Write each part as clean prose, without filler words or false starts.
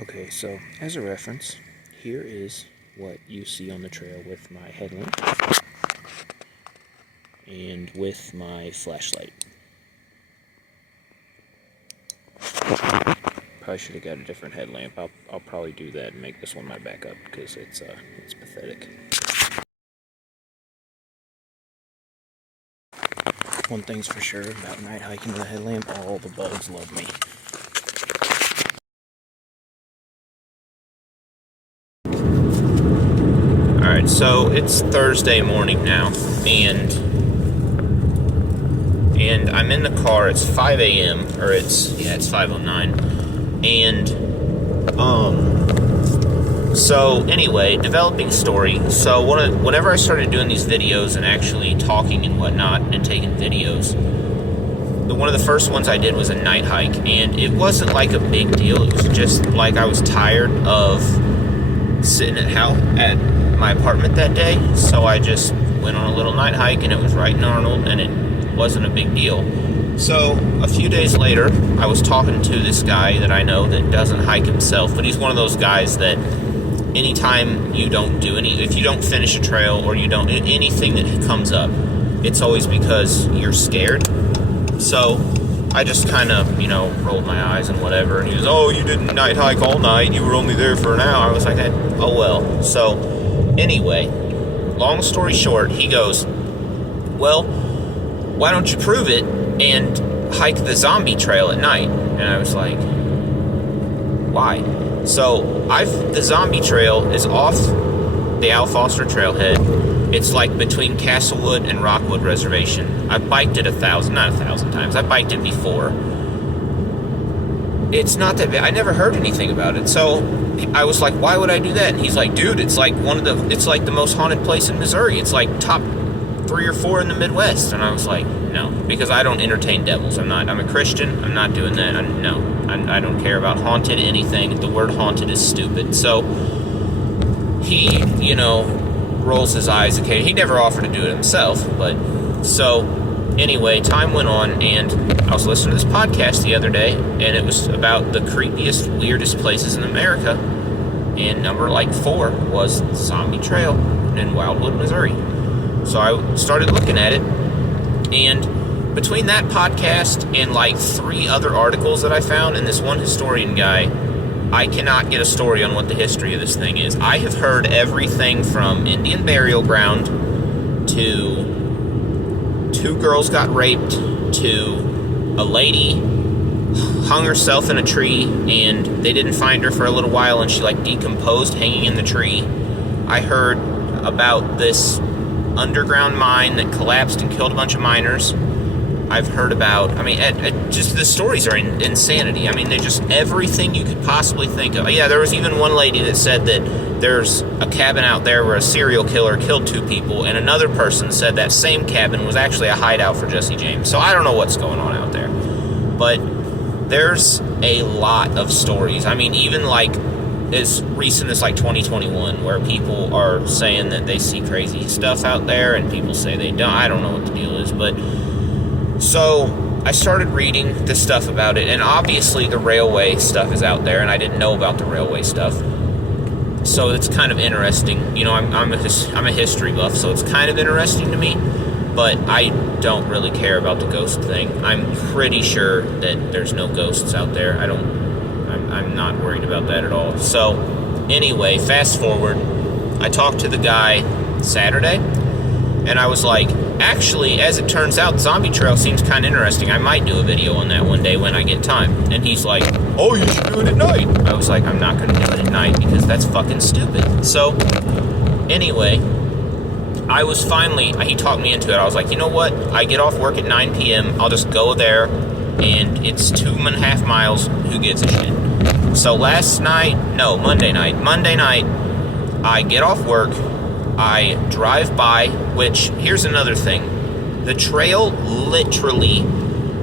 Okay, so as a reference, here is what you see on the trail with my headlamp and with my flashlight. Probably should have got a different headlamp. I'll probably do that and make this one my backup because it's pathetic. One thing's for sure about night hiking with a headlamp, all the bugs love me. Alright, so it's Thursday morning now, and I'm in the car. It's 5 a.m., or it's 5:09, and so anyway, developing story. So whenever I started doing these videos and actually talking and whatnot and taking videos, one of the first ones I did was a night hike, and it wasn't like a big deal. It was just like I was tired of sitting at my apartment that day, so I just went on a little night hike, and it was right in Arnold, and it wasn't a big deal. So a few days later, I was talking to this guy that I know that doesn't hike himself, but he's one of those guys that anytime you don't do if you don't finish a trail or you don't, anything that comes up, it's always because you're scared. So I just kind of, rolled my eyes and whatever, and he was, oh, you didn't night hike all night, you were only there for an hour. I was like, oh well. So anyway, long story short, he goes, well, why don't you prove it and hike the zombie trail at night? And I was like, why? So the zombie trail is off the Al Foster trailhead. It's like between Castlewood and Rockwood Reservation. I've biked it not a thousand times. I biked it before. It's not that bad. I never heard anything about it. So I was like, why would I do that? And he's like, dude, it's like it's like the most haunted place in Missouri. It's like top 3 or 4 in the Midwest. And I was like, no, because I don't entertain devils. I'm a Christian. I'm not doing that. I don't care about haunted anything. The word haunted is stupid. So he, rolls his eyes. Okay, he never offered to do it himself, but so anyway, time went on, and I was listening to this podcast the other day, and it was about the creepiest, weirdest places in America, and number 4 was Zombie Trail in Wildwood, Missouri. So I started looking at it, and between that podcast and 3 other articles that I found, and this one historian guy, I cannot get a story on what the history of this thing is. I have heard everything from Indian burial ground to 2 girls got raped to a lady hung herself in a tree and they didn't find her for a little while and she decomposed hanging in the tree. I heard about this underground mine that collapsed and killed a bunch of miners. I've heard about, just the stories are insanity. They just, everything you could possibly think of. Yeah, there was even one lady that said that there's a cabin out there where a serial killer killed 2 people, and another person said that same cabin was actually a hideout for Jesse James. So I don't know what's going on out there. But there's a lot of stories. Even as recent as 2021, where people are saying that they see crazy stuff out there, and people say they don't. I don't know what the deal is, but so I started reading this stuff about it, and obviously the railway stuff is out there, and I didn't know about the railway stuff. So it's kind of interesting. I'm a history buff, so it's kind of interesting to me, but I don't really care about the ghost thing. I'm pretty sure that there's no ghosts out there. I'm not worried about that at all. So anyway, fast forward, I talked to the guy Saturday, and I was like, actually, as it turns out, Zombie Trail seems kind of interesting. I might do a video on that one day when I get time. And he's like, oh, you should do it at night. I was like, I'm not going to do it at night because that's fucking stupid. So anyway, he talked me into it. I was like, you know what? I get off work at 9 p.m. I'll just go there, and it's 2.5 miles. Who gives a shit? So Monday night, I get off work. I drive by, which, here's another thing. The trail literally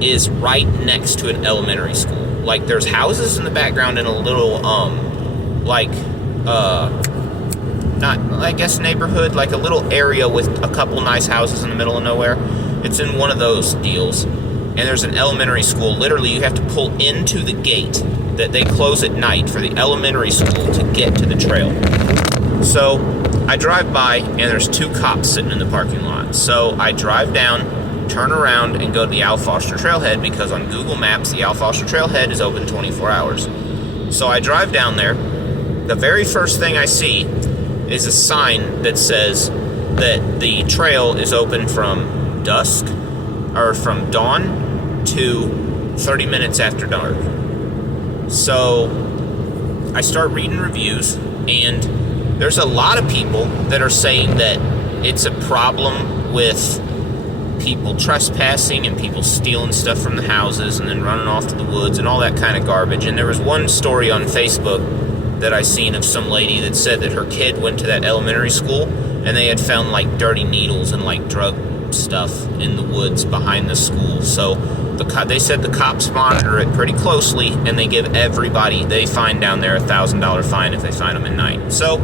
is right next to an elementary school. There's houses in the background and a little, neighborhood, a little area with a couple nice houses in the middle of nowhere. It's in one of those deals. and there's an elementary school. Literally, you have to pull into the gate that they close at night for the elementary school to get to the trail. So I drive by, and there's 2 cops sitting in the parking lot. So I drive down, turn around, and go to the Al Foster Trailhead, because on Google Maps, the Al Foster Trailhead is open 24 hours. So I drive down there. The very first thing I see is a sign that says that the trail is open from dusk, or from dawn to 30 minutes after dark. So I start reading reviews, and there's a lot of people that are saying that it's a problem with people trespassing and people stealing stuff from the houses and then running off to the woods and all that kind of garbage. And there was one story on Facebook that I seen of some lady that said that her kid went to that elementary school and they had found like dirty needles and like drug stuff in the woods behind the school. So they said the cops monitor it pretty closely, and they give everybody they find down there $1,000 fine if they find them at night. So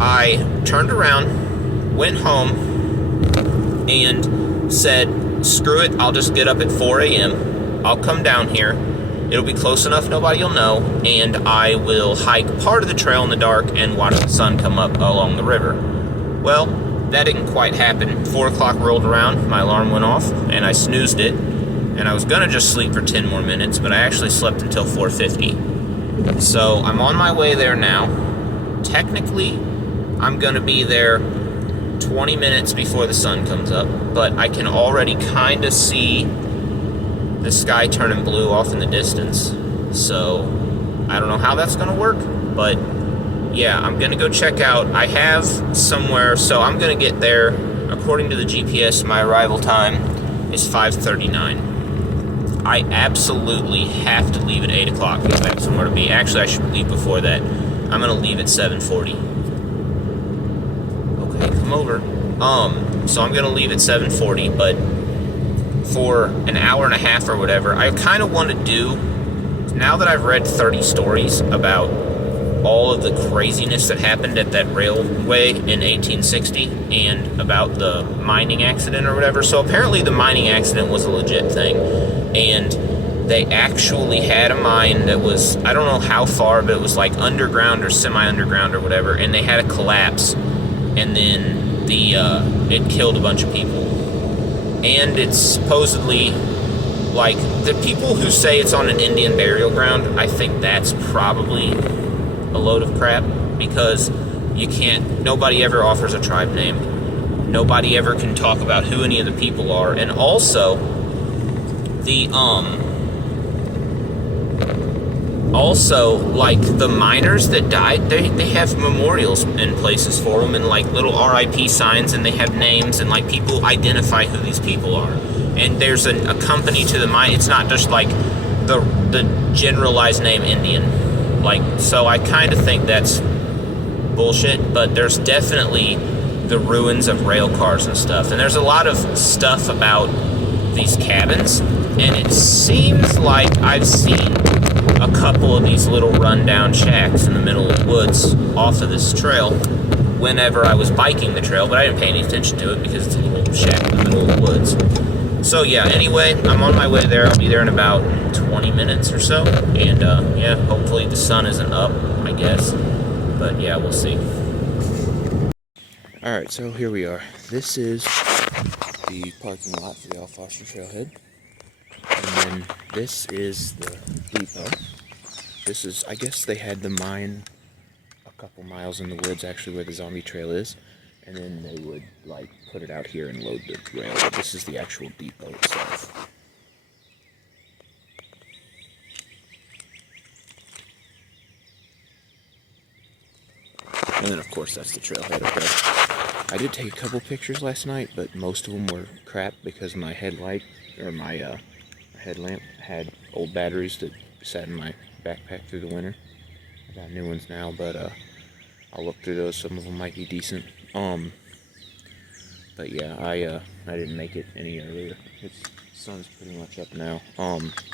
I turned around, went home, and said, screw it, I'll just get up at 4 a.m. I'll come down here. It'll be close enough nobody will know, and I will hike part of the trail in the dark and watch the sun come up along the river. Well, that didn't quite happen. 4 o'clock rolled around, my alarm went off, and I snoozed it, and I was going to just sleep for 10 more minutes, but I actually slept until 4:50. So I'm on my way there now. Technically, I'm going to be there 20 minutes before the sun comes up, but I can already kind of see the sky turning blue off in the distance. So I don't know how that's going to work, but yeah, I'm going to go check out. I have somewhere, so I'm going to get there. According to the GPS, my arrival time is 5:39. I absolutely have to leave at 8 o'clock to get back somewhere to be. Actually, I should leave before that. I'm going to leave at 7:40. Okay, come over. So I'm going to leave at 7:40, but for an hour and a half or whatever, I kind of want to do, now that I've read 30 stories about all of the craziness that happened at that railway in 1860 and about the mining accident or whatever. So apparently the mining accident was a legit thing, and they actually had a mine that was, I don't know how far, but it was like underground or semi-underground or whatever, and they had a collapse, and then it killed a bunch of people. And it's supposedly, like, the people who say it's on an Indian burial ground, I think that's probably a load of crap, because nobody ever offers a tribe name. Nobody ever can talk about who any of the people are. And also, like, the miners that died, they have memorials in places for them, and like little RIP signs, and they have names, and like people identify who these people are. And there's a company to the mine. It's not just like the generalized name Indian. Like, so I kind of think that's bullshit, but there's definitely the ruins of rail cars and stuff. And there's a lot of stuff about these cabins, and it seems like I've seen a couple of these little rundown shacks in the middle of the woods off of this trail whenever I was biking the trail, but I didn't pay any attention to it because it's a little shack in the middle of the woods. So yeah, anyway, I'm on my way there. I'll be there in about 20 minutes or so, and yeah, hopefully the sun isn't up, I guess, but yeah, we'll see. Alright, so here we are. This is the parking lot for the Al Foster Trailhead, and then this is the depot. This is, I guess they had the mine a couple miles in the woods, actually, where the zombie trail is, and then they would, like, put it out here and load the rail. This is the actual depot itself. And then, of course, that's the trailhead up there. I did take a couple pictures last night, but most of them were crap because my headlight, or my headlamp, had old batteries that sat in my backpack through the winter. I got new ones now, but I'll look through those. Some of them might be decent. But yeah, I didn't make it any earlier. The sun's pretty much up now.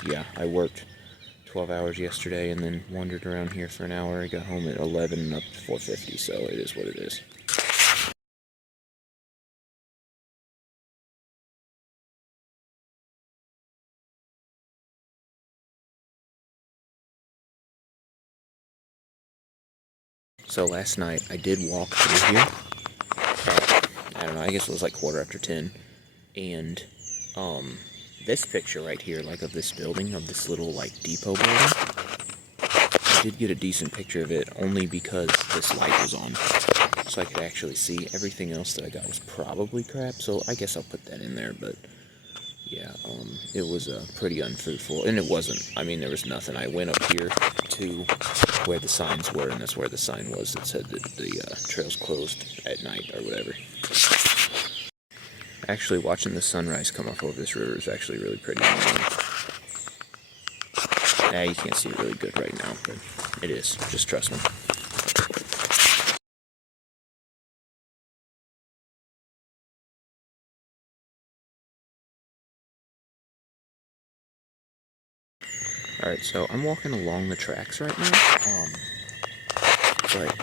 Yeah, I worked 12 hours yesterday and then wandered around here for an hour. I got home at 11 and up to 4:50, so it is what it is. So last night I did walk through here. I don't know, I guess it was like 10:15. And this picture right here, like of this building, of this little like depot building, I did get a decent picture of it only because this light was on. So I could actually see. Everything else that I got was probably crap, so I guess I'll put that in there. But yeah, it was pretty unfruitful, and it wasn't. I mean, there was nothing. I went up here to where the signs were, and that's where the sign was that said that the trail's closed at night or whatever. Actually, watching the sunrise come up over this river is actually really pretty. Yeah, you can't see it really good right now, but it is. Just trust me. Alright, so I'm walking along the tracks right now, but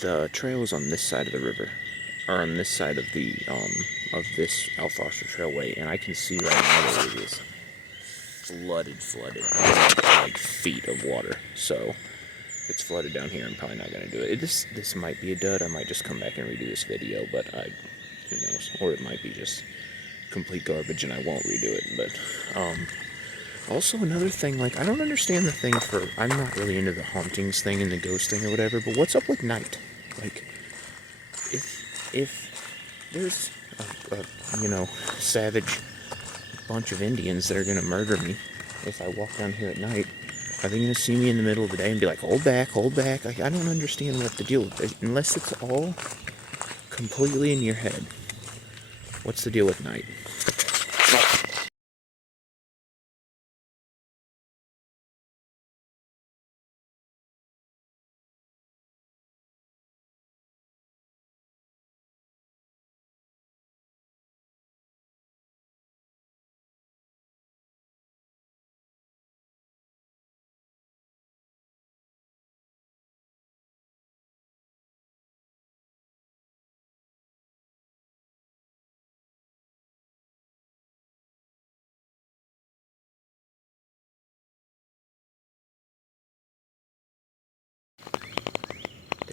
the trail is on this side of the river, or on this side of the, of this Al Foster Trailway, and I can see right now that it is flooded, like feet of water, so it's flooded down here. I'm probably not going to do it. This might be a dud. I might just come back and redo this video, but who knows, or it might be just complete garbage and I won't redo it, but, also, another thing, like, I don't understand the thing for, I'm not really into the hauntings thing and the ghost thing or whatever, but what's up with night? Like, if there's a savage bunch of Indians that are going to murder me if I walk down here at night, are they going to see me in the middle of the day and be like, hold back? Like, I don't understand what the deal with it, unless it's all completely in your head. What's the deal with night?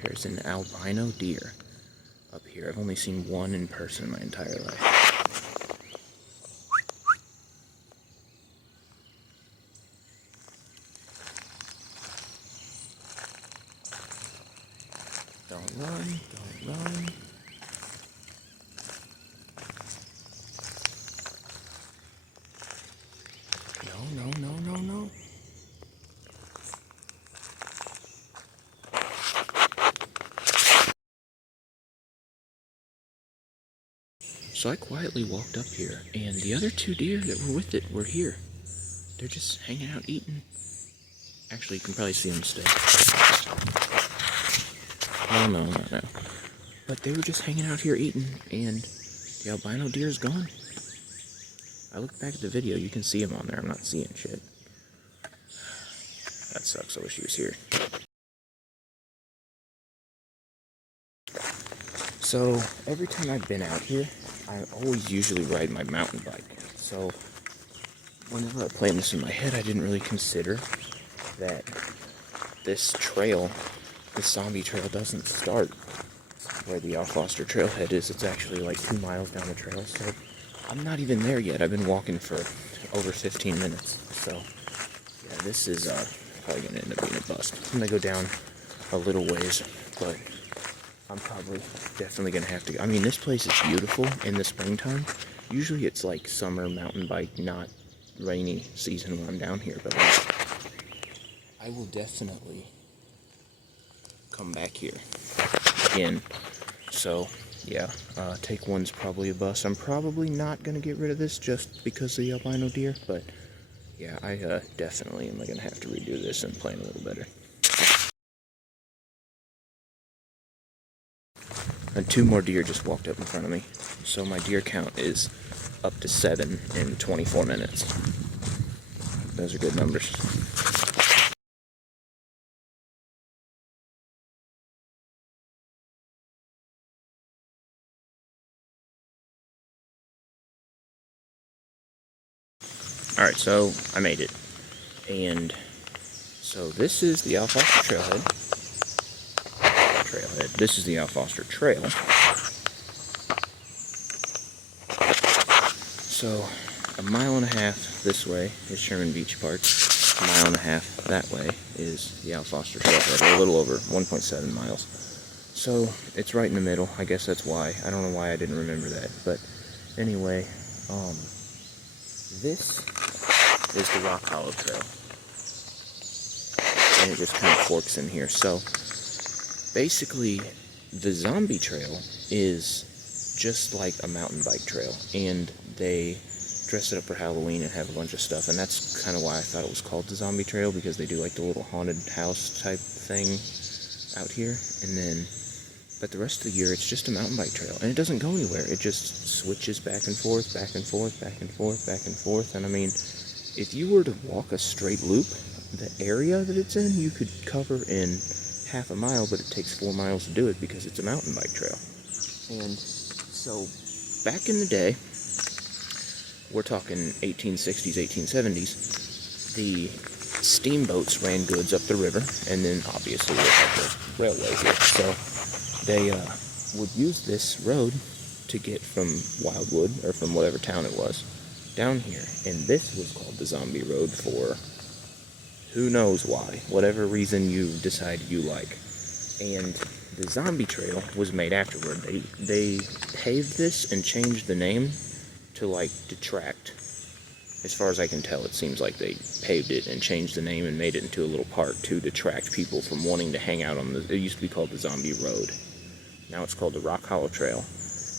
There's an albino deer up here. I've only seen one in person my entire life. Don't run, don't run. No. So I quietly walked up here, and the other two deer that were with it were here. They're just hanging out eating. Actually, you can probably see them still. Oh, no. But they were just hanging out here eating, and the albino deer is gone. I looked back at the video, you can see him on there. I'm not seeing shit. That sucks, I wish he was here. So, every time I've been out here, I always usually ride my mountain bike. So, whenever I planned this in my head, I didn't really consider that this trail, the zombie trail, doesn't start where the Al Foster trailhead is. It's actually like 2 miles down the trail, so I'm not even there yet. I've been walking for over 15 minutes, so yeah, this is probably going to end up being a bust. I'm going to go down a little ways, but I'm probably definitely going to have to. I mean, this place is beautiful in the springtime. Usually it's like summer mountain bike, not rainy season when I'm down here, but I will definitely come back here again. So, yeah, take one's probably a bust. I'm probably not going to get rid of this just because of the albino deer, but yeah, I definitely am going to have to redo this and plan a little better. And 2 more deer just walked up in front of me. So my deer count is up to 7 in 24 minutes. Those are good numbers. Alright, so I made it. And so this is the Al Foster trailhead. trailhead. This is the Al Foster Trail. So, a mile and a half this way is Sherman Beach Park. A mile and a half that way is the Al Foster Trailhead, a little over 1.7 miles. So, it's right in the middle. I guess that's why. I don't know why I didn't remember that. But, anyway, this is the Rock Hollow Trail. And it just kind of forks in here. So, basically, the Zombie Trail is just like a mountain bike trail. And they dress it up for Halloween and have a bunch of stuff. And that's kind of why I thought it was called the Zombie Trail, because they do like the little haunted house type thing out here. And then, but the rest of the year, it's just a mountain bike trail. And it doesn't go anywhere. It just switches back and forth, back and forth, back and forth, back and forth. And I mean, if you were to walk a straight loop, the area that it's in, you could cover in half a mile, but it takes 4 miles to do it because it's a mountain bike trail. And so, back in the day, we're talking 1860s, 1870s, the steamboats ran goods up the river, and then obviously we had the railway here. So they would use this road to get from Wildwood, or from whatever town it was, down here. And this was called the Zombie Road for who knows why, whatever reason you decide you like. And the Zombie Trail was made afterward. They paved this and changed the name to, like, detract. As far as I can tell, it seems like they paved it and changed the name and made it into a little park to detract people from wanting to hang out on the... It used to be called the Zombie Road. Now it's called the Rock Hollow Trail.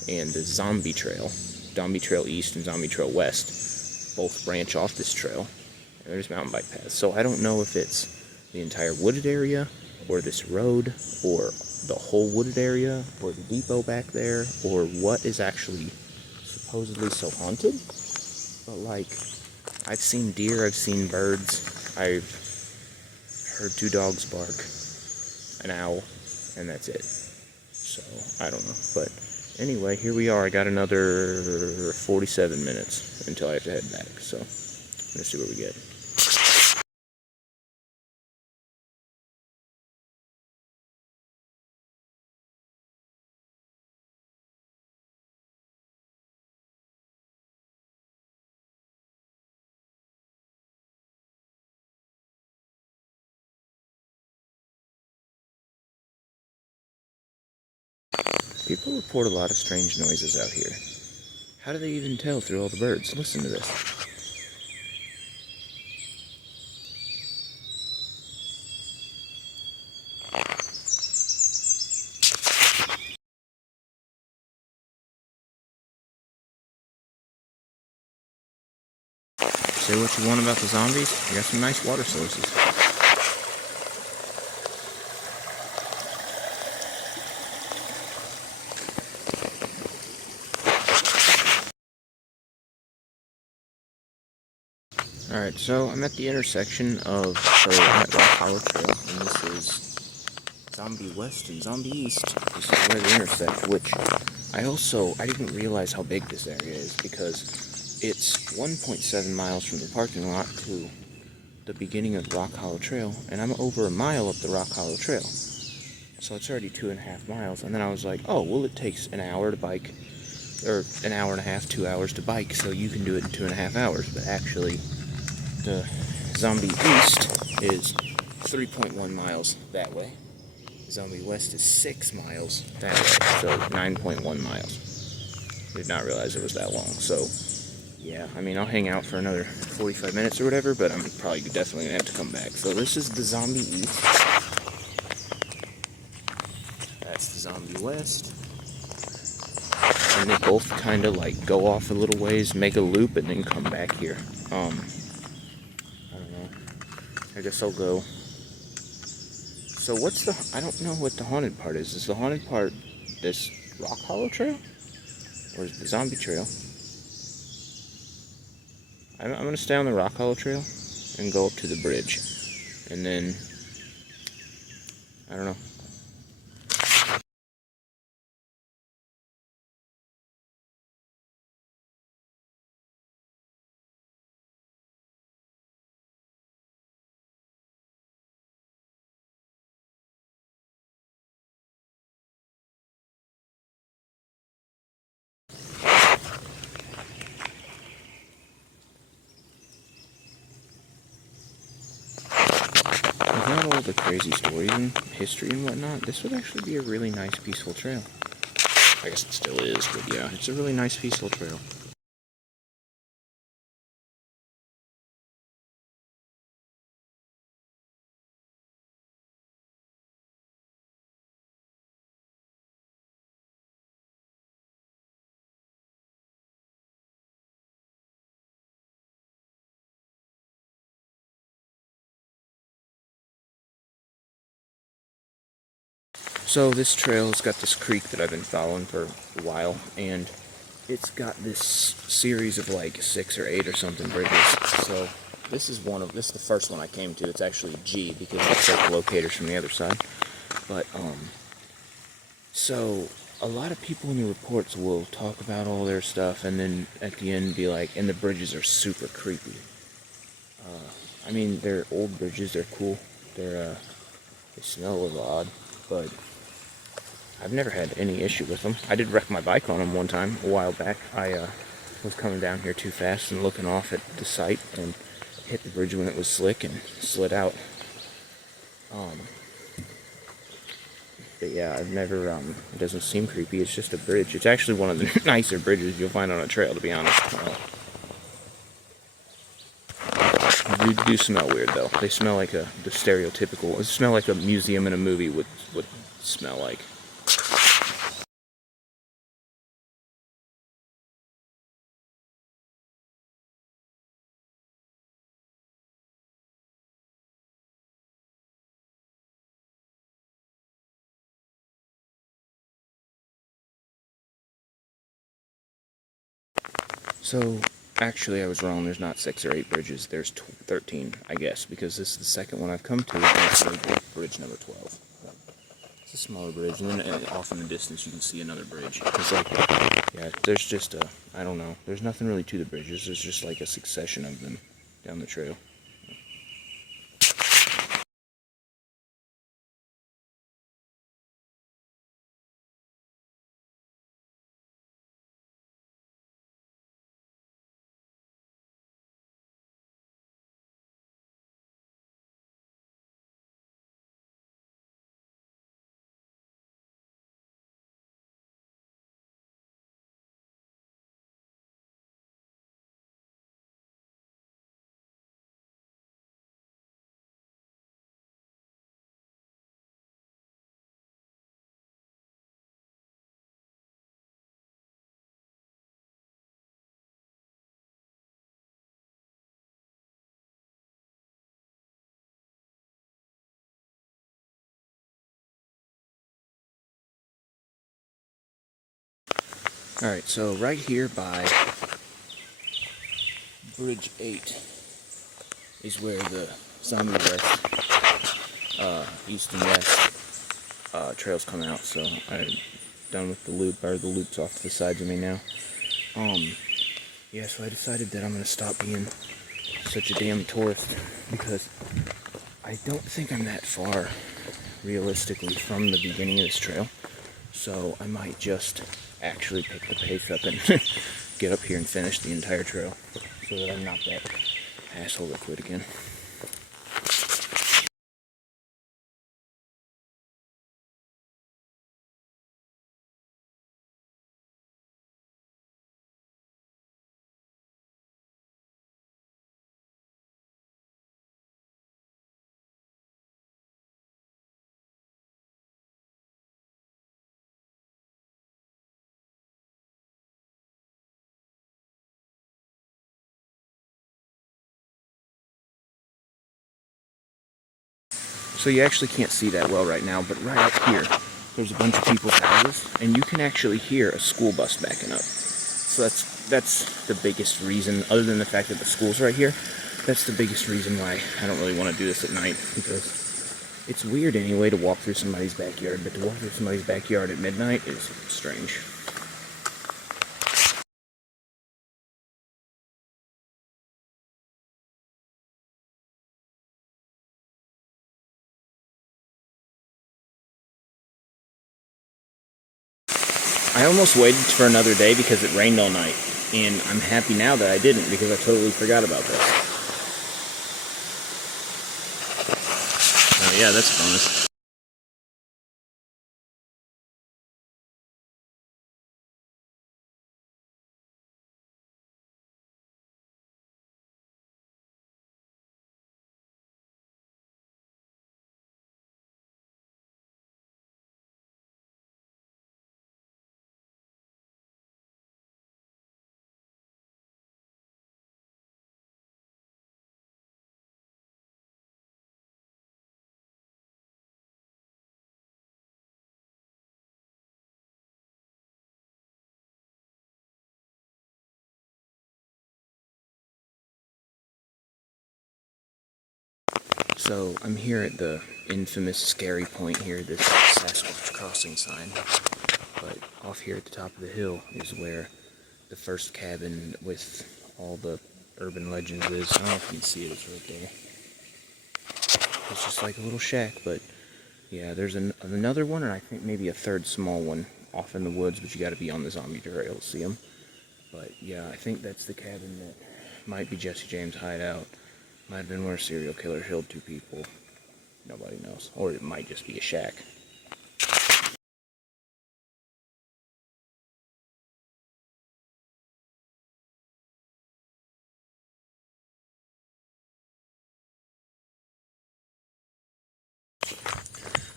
And the Zombie Trail, Zombie Trail East and Zombie Trail West, both branch off this trail. And there's mountain bike paths. So I don't know if it's the entire wooded area, or this road, or the whole wooded area, or the depot back there, or what is actually supposedly so haunted. But, like, I've seen deer, I've seen birds, I've heard 2 dogs bark, an owl, and that's it. So, I don't know. But anyway, here we are. I got another 47 minutes until I have to head back. So, let's see what we get. People report a lot of strange noises out here. How do they even tell through all the birds? Listen to this. Say what you want about the zombies, I got some nice water sources. Alright, so I'm at the intersection of Rock Hollow Trail, and this is Zombie West and Zombie East. This is where they intersect, which I didn't realize how big this area is, because it's 1.7 miles from the parking lot to the beginning of the Rock Hollow Trail, and I'm over a mile up the Rock Hollow Trail. So it's already 2.5 miles, and then I was like, oh, well, it takes an hour to bike, or an hour and a half, 2 hours to bike, so you can do it in 2.5 hours, but actually, the Zombie East is 3.1 miles that way. Zombie West is 6 miles that way, so 9.1 miles. Did not realize it was that long. So, yeah, I mean, I'll hang out for another 45 minutes or whatever, but I'm probably definitely going to have to come back. So this is the Zombie East. That's the Zombie West. And they both kind of, like, go off a little ways, make a loop, and then come back here. I don't know. I guess I'll go. So what's the... I don't know what the haunted part is. Is the haunted part this Rock Hollow Trail? Or is it the Zombie Trail? I'm going to stay on the Rock Hollow Trail and go up to the bridge. And then... I don't know. all the crazy stories and history and whatnot, this would actually be a really nice, peaceful trail. I guess it still is, but yeah, it's a really nice, peaceful trail. So this trail's got this creek that I've been following for a while, and it's got this series of like 6 or 8 or something bridges. So this is the first one I came to. It's actually G because it's like locators from the other side. But so a lot of people in the reports will talk about all their stuff, and then at the end be like, and the bridges are super creepy. I mean, they're old bridges. They're cool. They smell a little odd, but I've never had any issue with them. I did wreck my bike on them one time a while back. I was coming down here too fast and looking off at the site and hit the bridge when it was slick and slid out. But yeah, I've never, it doesn't seem creepy. It's just a bridge. It's actually one of the nicer bridges you'll find on a trail, to be honest. They do smell weird, though. They smell like the stereotypical, they smell like a museum in a movie would smell like. So, actually I was wrong. There's not 6 or 8 bridges. There's 13, I guess, because this is the second one I've come to. It's bridge number 12. It's a smaller bridge, and then off in the distance you can see another bridge. It's like, yeah, there's just I don't know. There's nothing really to the bridges. There's just like a succession of them down the trail. Alright, so right here by Bridge 8 is where the Zombie West, East and West trails come out, so I'm done with the loop, or the loop's off to the sides of me now. Yeah, so I decided that I'm going to stop being such a damn tourist, because I don't think I'm that far, realistically, from the beginning of this trail, so I might just actually pick the pace up and get up here and finish the entire trail, so that I'm not that asshole that quit again. So you actually can't see that well right now, but right up here, there's a bunch of people's houses, and you can actually hear a school bus backing up. So that's the biggest reason, other than the fact that the school's right here, that's the biggest reason why I don't really want to do this at night, because it's weird anyway to walk through somebody's backyard, but to walk through somebody's backyard at midnight is strange. I almost waited for another day because it rained all night, and I'm happy now that I didn't, because I totally forgot about this. Oh yeah, that's a bonus. So I'm here at the infamous scary point here, this Sasquatch crossing sign. But off here at the top of the hill is where the first cabin with all the urban legends is. I don't know if you can see it, it's right there. It's just like a little shack, but yeah, there's another one, and I think maybe a third small one off in the woods, but you gotta be on the zombie trail to see them. But yeah, I think that's the cabin that might be Jesse James' hideout. Might have been where a serial killer killed 2 people. Nobody knows. Or it might just be a shack.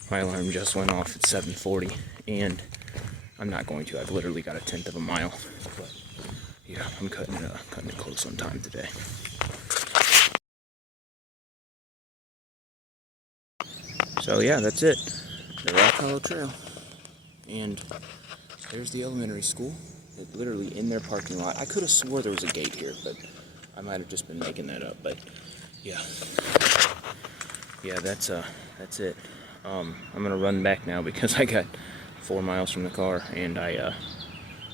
My alarm just went off at 7:40, and I'm not going to. I've literally got a 1/10 of a mile. But yeah, I'm cutting it close on time today. So yeah, that's it. The Rock Hollow Trail. And there's the elementary school. It's literally in their parking lot. I could have swore there was a gate here, but I might have just been making that up. But yeah. Yeah, that's it. I'm gonna run back now because I got 4 miles from the car, and I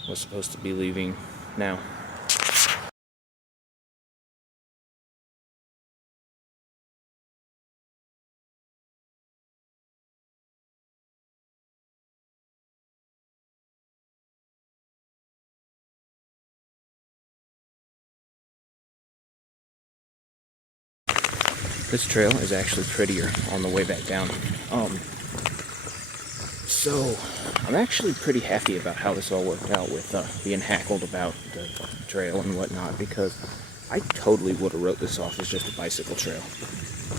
was supposed to be leaving now. This trail is actually prettier on the way back down. So I'm actually pretty happy about how this all worked out with being hackled about the trail and whatnot, because I totally would have wrote this off as just a bicycle trail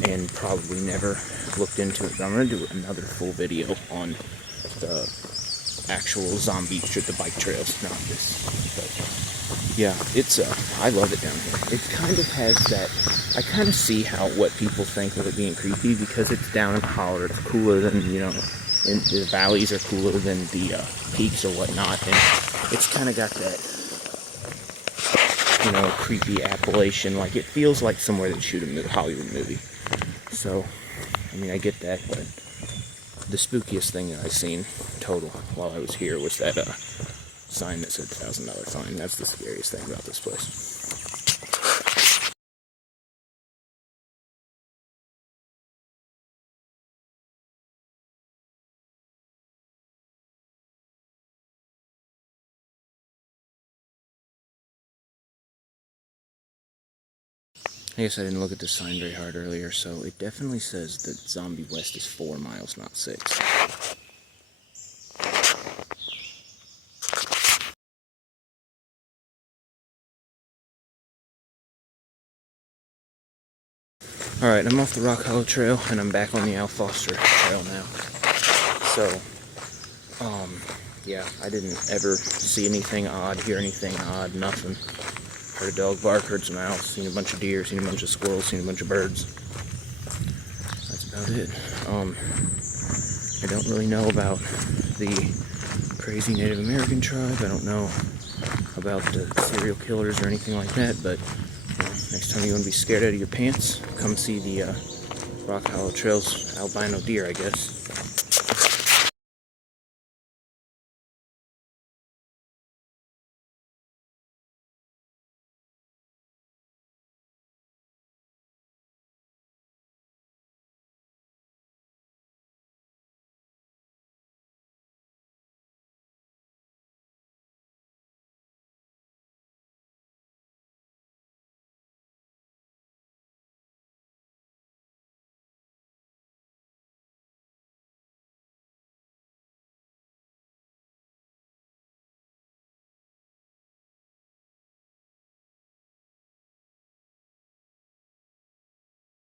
and probably never looked into it. But I'm going to do another full video on the actual the bike trails, not this. But yeah, it's I love it down here. It kind of has that. I kind of see what people think of it being creepy, because it's down in the holler. It's cooler than, you know, and the valleys are cooler than the peaks or whatnot, and it's kind of got that, you know, creepy Appalachian, like it feels like somewhere they'd shoot a Hollywood movie. So, I mean, I get that, but the spookiest thing that I've seen total while I was here was that sign that said $1,000 fine. That's the scariest thing about this place. I guess I didn't look at the sign very hard earlier, so it definitely says that Zombie West is 4 miles, not 6. Alright, I'm off the Rock Hollow Trail, and I'm back on the Al Foster Trail now. So, yeah, I didn't ever see anything odd, hear anything odd, nothing. Heard a dog bark, heard some owls, seen a bunch of deer, seen a bunch of squirrels, seen a bunch of birds. That's about it. I don't really know about the crazy Native American tribe. I don't know about the serial killers or anything like that, but you know, next time you want to be scared out of your pants, come see the Rock Hollow Trail's albino deer, I guess.